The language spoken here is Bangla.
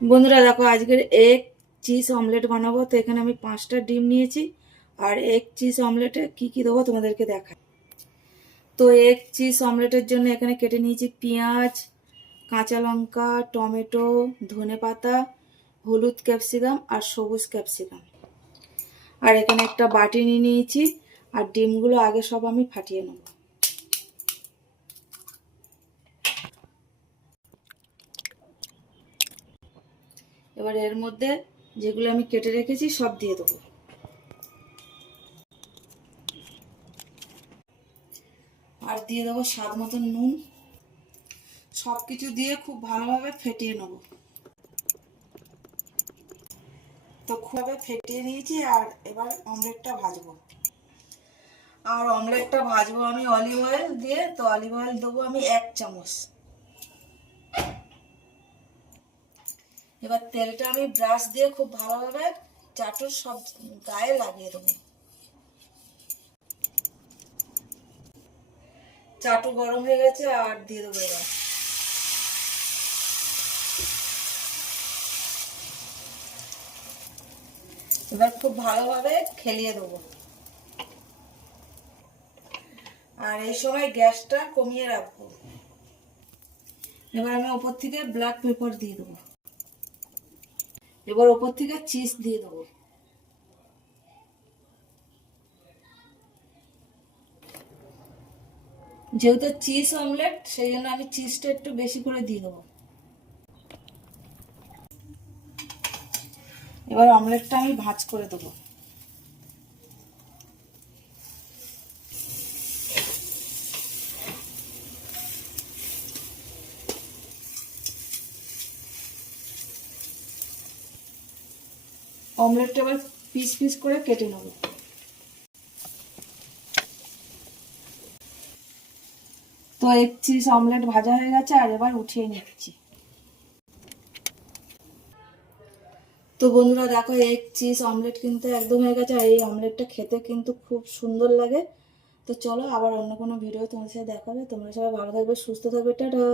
বন্ধুরা দেখো, আজকের এগ চিজ অমলেট বানাবো। তো এখানে আমি 5টা ডিম নিয়েছি। আর এগ চিজ অমলেটে কি কি দেবো তোমাদেরকে দেখাই। তো এগ চিজ অমলেটের জন্য এখানে কেটে নিয়েছি পেঁয়াজ, কাঁচা লঙ্কা, টমেটো, ধনেপাতা, হলুদ ক্যাপসিকাম আর সবুজ ক্যাপসিকাম। আর এখানে একটা বাটি নিয়ে নিয়েছি। আর ডিমগুলো আগে সব আমি ফাটিয়ে নেব। এবার এর মধ্যে যেগুলো আমি কেটে রেখেছি সব দিয়ে দেবো। আর দিয়ে দেবো স্বাদ মতন নুন। সব কিছু দিয়ে খুব ভালোভাবে ফেটিয়ে নেব। তো খুবভাবে ফেটিয়ে নিয়েছি। আর এবার অমলেটটা ভাজবো। আর অমলেটটা ভাজবো আমি অলিভ অয়েল দিয়ে। তো অলিভ অয়েল দেবো আমি 1 চামচ। এবার তেলটা আমি ব্রাশ দিয়ে খুব ভালোভাবে চাটুর সব গায়ে লাগিয়ে দেবো। চাটু গরম হয়ে গেছে, আর দিয়ে দেবো। এবার খুব ভালোভাবে খেলিয়ে দেবো। আর এই সময় গ্যাসটা কমিয়ে রাখবো। এবার আমি ওপর থেকে ব্ল্যাক পেপার দিয়ে দেবো। এবার ওপর থেকে চিজ দিয়ে দেবো। যেহেতু চিজ অমলেট, সেই জন্য আমি চিজটা একটু বেশি করে দিয়ে দেবো। এবার অমলেটটা আমি ভাঁজ করে দেবো। অমলেটটা এবার পিস পিস করে কেটে নেব। তো এক চিজ অমলেট ভাজা হয়ে গেছে, আর এবার উঠিয়ে নিচ্ছি। তো বন্ধুরা দেখো, এক চিজ অমলেট কিন্তু একদম হয়ে গেছে। আর এই অমলেটটা খেতে কিন্তু খুব সুন্দর লাগে। তো চলো, আবার অন্য কোনো ভিডিও তোমার সাথে দেখা হবে। তোমরা সবাই ভালো থাকবে, সুস্থ থাকবে। টাটা।